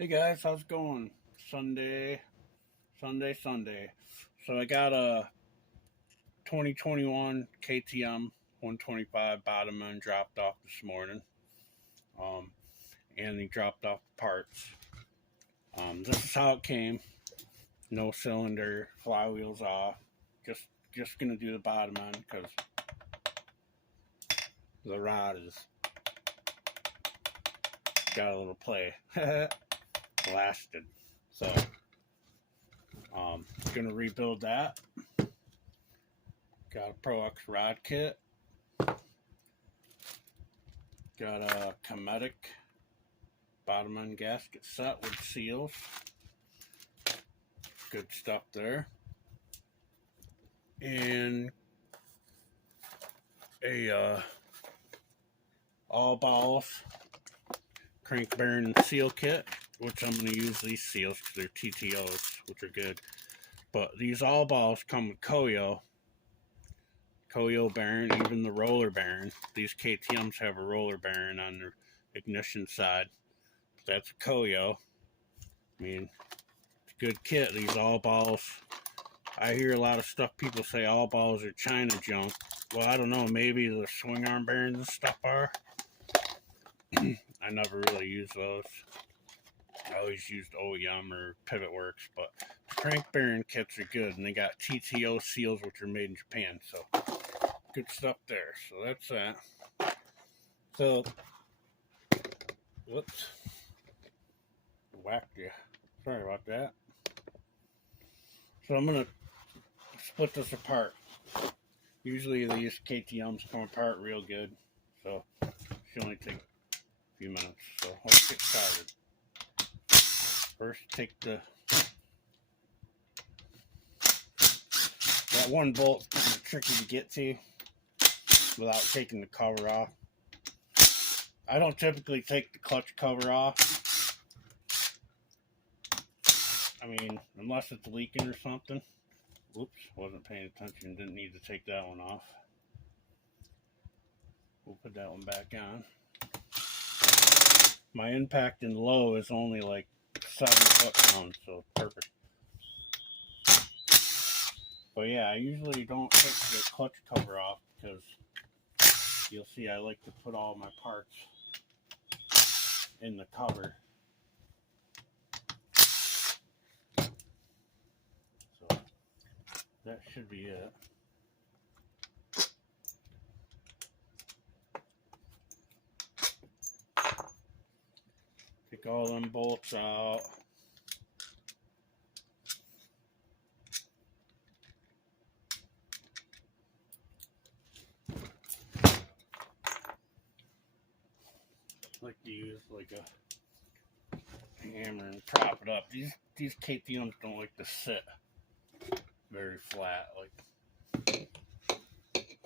Hey guys, how's it going? Sunday. So I got a 2021 KTM 125 bottom end dropped off this morning. Um, and he dropped off the parts. This is how it came. No cylinder, flywheels off. Just gonna do the bottom end because the rod is got a little play. Blasted. So gonna rebuild that. Got a Pro X rod kit. Got a Cometic bottom end gasket set with seals. Good stuff there. And a all balls crank bearing and seal kit, which I'm going to use these seals because they're TTOs, which are good. But these all balls come with Koyo bearing, even the roller bearing. These KTMs have a roller bearing on their ignition side. That's a Koyo. I mean, it's a good kit. These all balls. I hear a lot of stuff people say all balls are China junk. Well, I don't know. Maybe the swing arm bearings and stuff are. I never really used those. I always used OEM or Pivot Works, but the crank bearing kits are good, and they got TTO seals, which are made in Japan. So good stuff there. So that's that. So, whoops, whacked you. Sorry about that. So I'm gonna split this apart. Usually these KTMs come apart real good, so it should only take a few minutes. So let's get started. First, take that one bolt's kind of tricky to get to without taking the cover off. I don't typically take the clutch cover off. I mean, unless it's leaking or something. Whoops, wasn't paying attention, didn't need to take that one off. We'll put that one back on. My impact in low is only like 7 foot-pounds, so perfect. But yeah, I usually don't take the clutch cover off because you'll see I like to put all my parts in the cover. So that should be it. Take all them bolts out. I like to use like a hammer and prop it up. These KTMs don't like to sit very flat.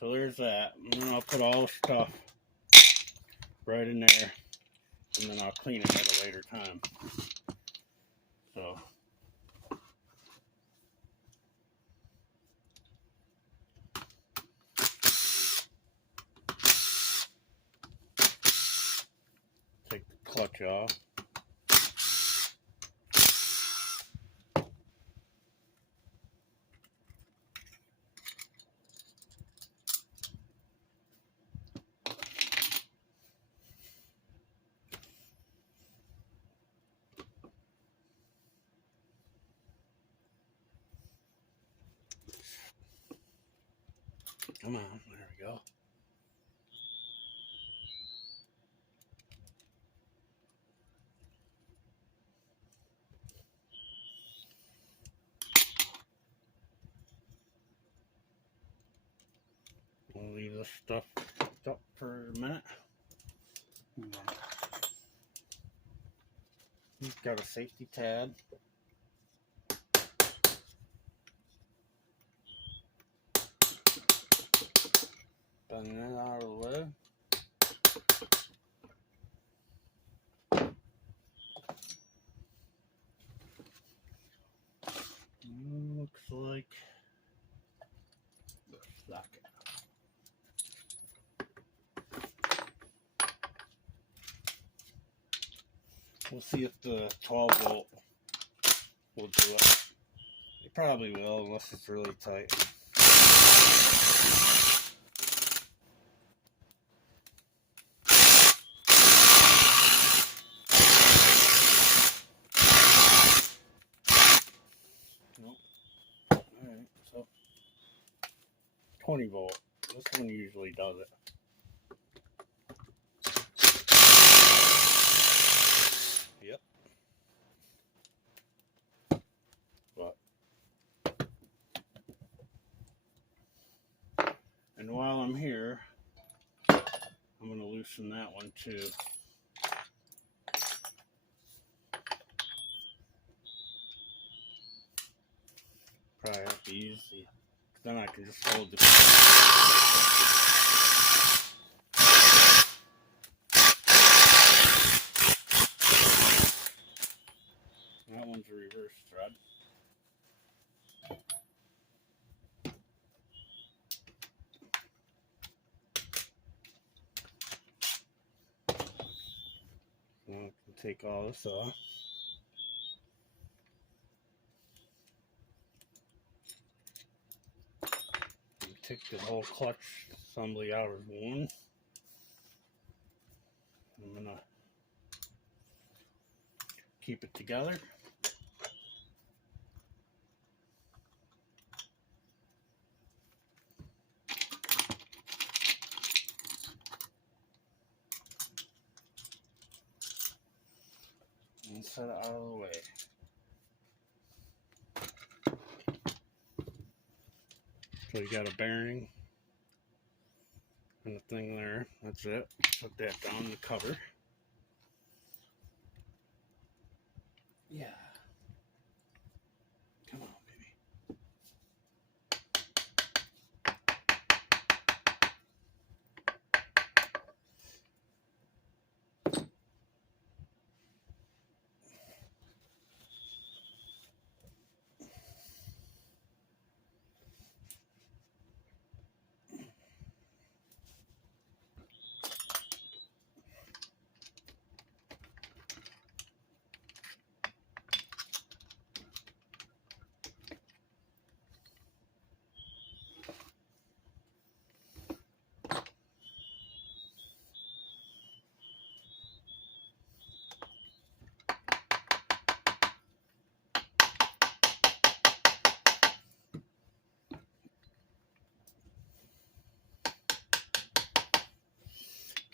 So there's that. And then I'll put all the stuff right in there, and then I'll clean it at a later time. So take the clutch off. Come on, there we go. We'll leave this stuff up for a minute. He's got a safety tab. Bend that out of the way. Looks like the socket. We'll see if the 12 volt will do it. It probably will, unless it's really tight. Nope. Alright, so 20 volt. This one usually does it. Yep. But and while I'm here, I'm going to loosen that one too. Probably have to use the, then I can just hold the. That one's a reverse thread. So I can take all this off. And take the whole clutch assembly out of one. I'm gonna keep it together. And set it out of the way. So you got a bearing and a thing there. That's it. Put that down the cover. Yeah. Come on, baby.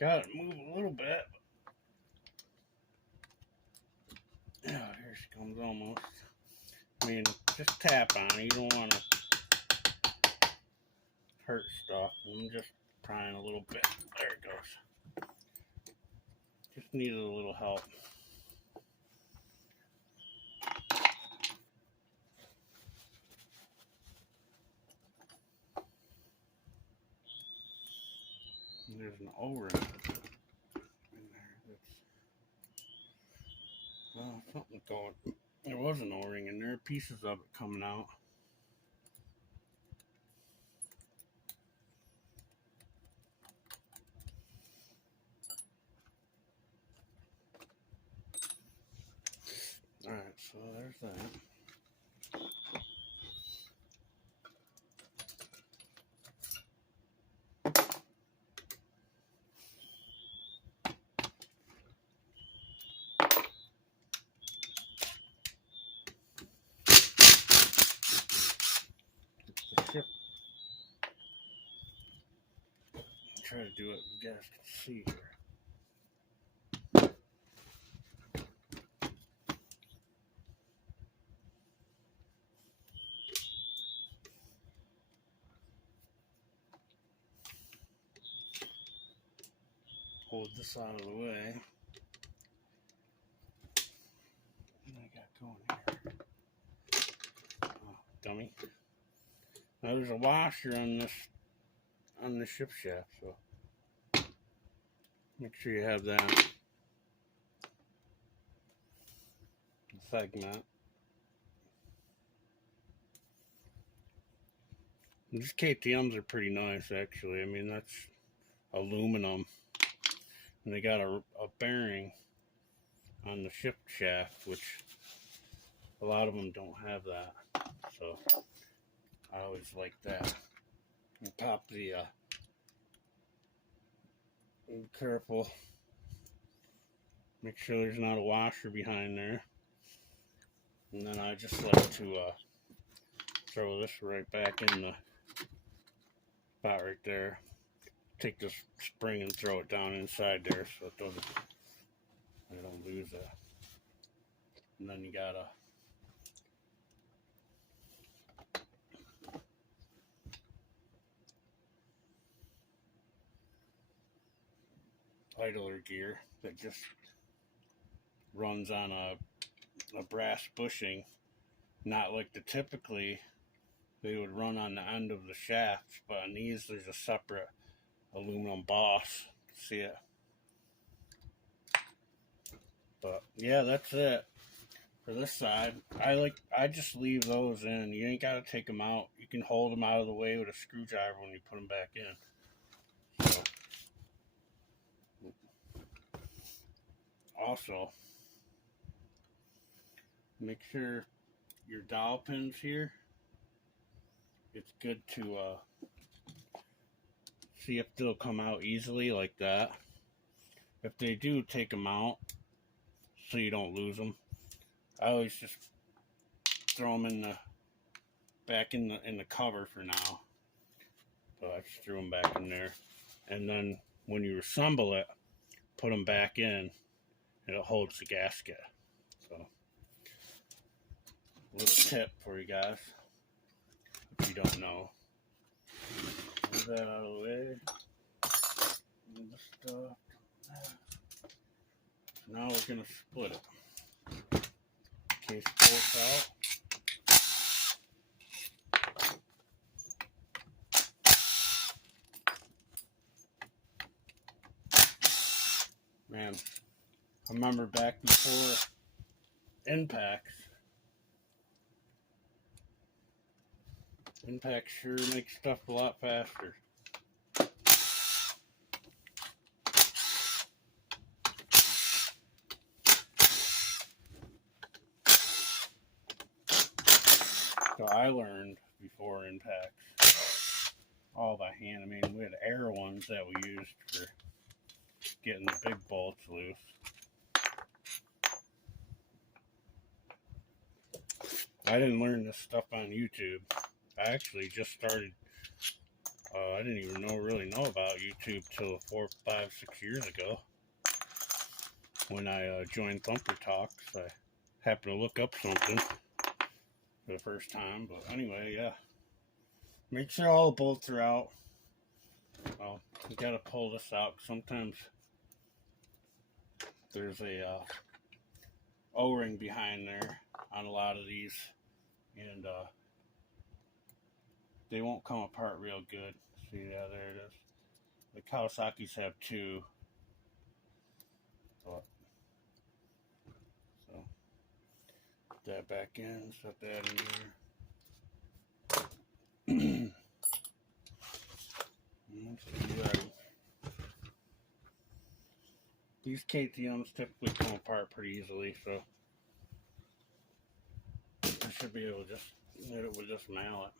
Got to move a little bit. Yeah, here she comes almost. I mean, just tap on it. You don't want to hurt stuff. I'm just prying a little bit. There it goes. Just needed a little help. There's an O-ring in there. That's something going. There was an O-ring in there. Pieces of it coming out. All right, so there's that. Ship. Try to do it. You guys can see here. Hold this out of the way. What do I got going here? Oh, dummy. Now there's a washer on the ship shaft, so make sure you have that segment. These KTMs are pretty nice, actually. I mean, that's aluminum, and they got a bearing on the shift shaft, which a lot of them don't have that. So I always like that. And pop the be careful. Make sure there's not a washer behind there. And then I just like to throw this right back in the spot right there. Take this spring and throw it down inside there so it doesn't, I don't lose it. And then you gotta idler gear that just runs on a brass bushing, not like the typically they would run on the end of the shaft, but on these there's a separate aluminum boss. See it? But yeah, that's it for this side. I just leave those in. You ain't gotta take them out. You can hold them out of the way with a screwdriver when you put them back in. So, also, make sure your dowel pins here, it's good to see if they'll come out easily like that. If they do, take them out so you don't lose them. I always just throw them in the back in the cover for now. So I just threw them back in there, and then when you assemble it, put them back in, and it holds the gasket. So, a little tip for you guys if you don't know. Move that out of the way. Move the stuff. Now we're gonna split it. Case bolts out. Man, I remember back before Impacts. Impact sure makes stuff a lot faster. So I learned before Impacts all by hand. I mean, we had air ones that we used for getting the big bolts loose. I didn't learn this stuff on YouTube. I actually just started, I didn't even really know about YouTube till 4, 5, 6 years ago. When I joined Thumper Talks, I happened to look up something for the first time. But anyway, yeah. Make sure all the bolts are out. Well, you gotta pull this out. Sometimes there's a O-ring behind there on a lot of these, and they won't come apart real good. See, yeah, there it is. The Kawasaki's have 2. But, so, put that back in, set that in here. Ready. These KTMs typically come apart pretty easily, so I should be able to just hit it with this mallet.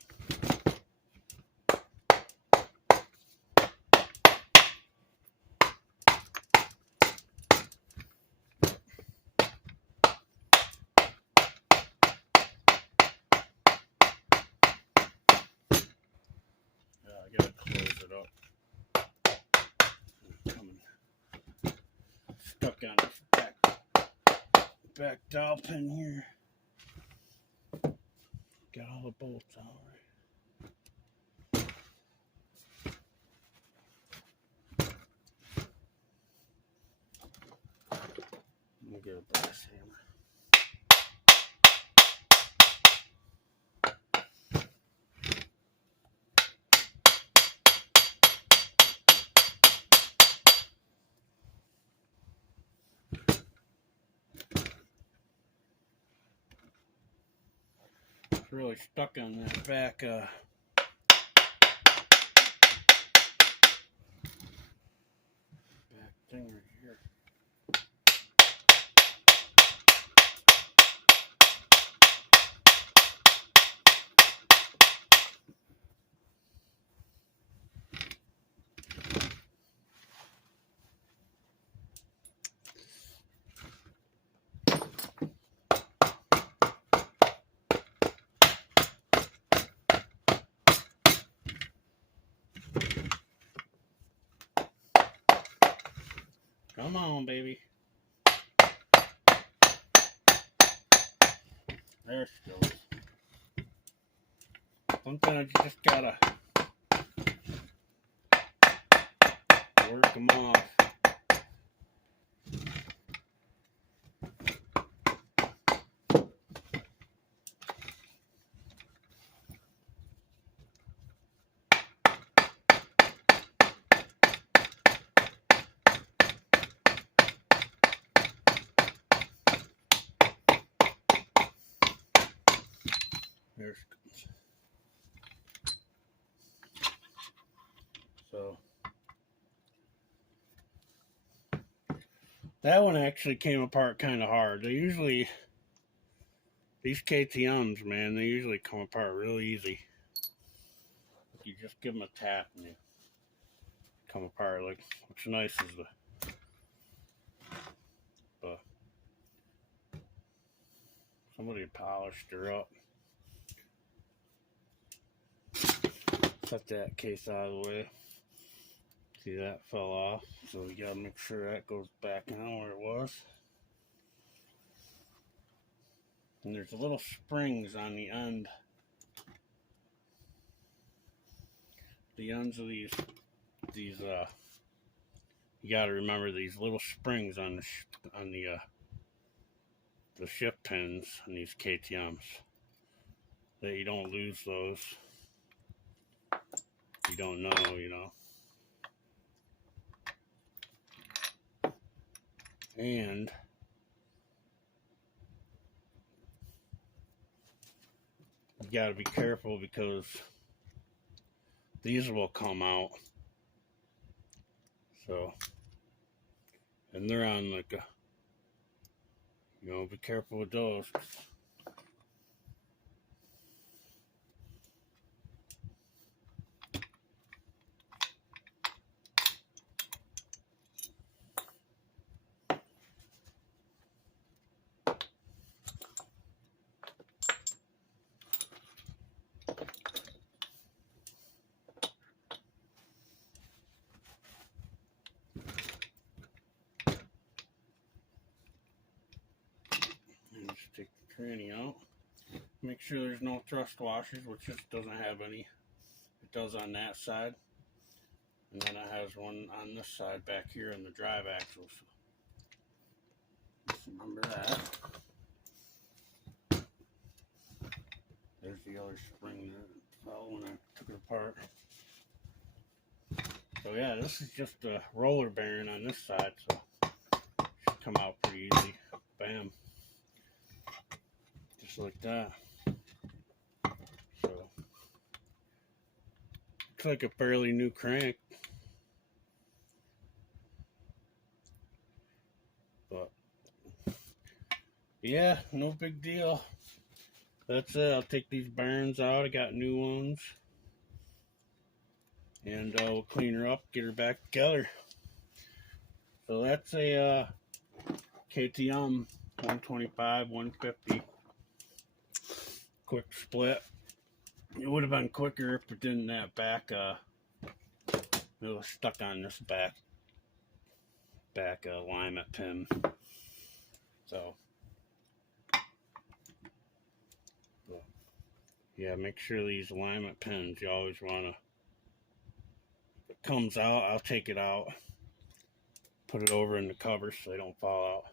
I gotta close it up. Coming stuck on this back dowel pin here. Got all the bolts out right. I'm gonna get a brass hammer. Really stuck on that back thing right here. Come on, baby. There she goes. Sometimes you just gotta work them off. There she comes. So that one actually came apart kind of hard. They usually, these KTMs, man, they usually come apart real easy. You just give them a tap and they come apart. Like, what's nice is somebody polished her up. Set that case out of the way. See, that fell off, so we gotta make sure that goes back on where it was. And there's little springs on the end. The ends of these you gotta remember these little springs on the shift pins on these KTMs. That you don't lose those. You don't know, you know. And you gotta be careful because these will come out. So, and they're on like a, you know, be careful with those. And just take the tranny out. Make sure there's no thrust washers, which just doesn't have any. It does on that side. And then it has one on this side back here in the drive axle. So just remember that. There's the other spring that fell when I took it apart. So yeah, this is just a roller bearing on this side, so it should come out pretty easy. Bam. Just like that. So looks like a fairly new crank. But yeah, no big deal. That's it. I'll take these bearings out. I got new ones. And we'll clean her up, get her back together. So that's a KTM 125, 150 quick split. It would have been quicker if it didn't that back it was stuck on this back alignment pin. So yeah, make sure these alignment pins, you always want to, if it comes out, I'll take it out, put it over in the cover so they don't fall out.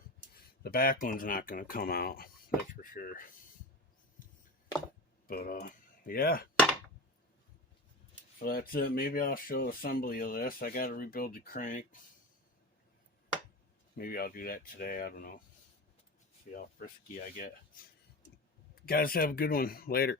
The back one's not going to come out, that's for sure. But yeah, so that's it. Maybe I'll show assembly of this. I got to rebuild the crank. Maybe I'll do that today, I don't know. See how frisky I get. Guys, have a good one. Later.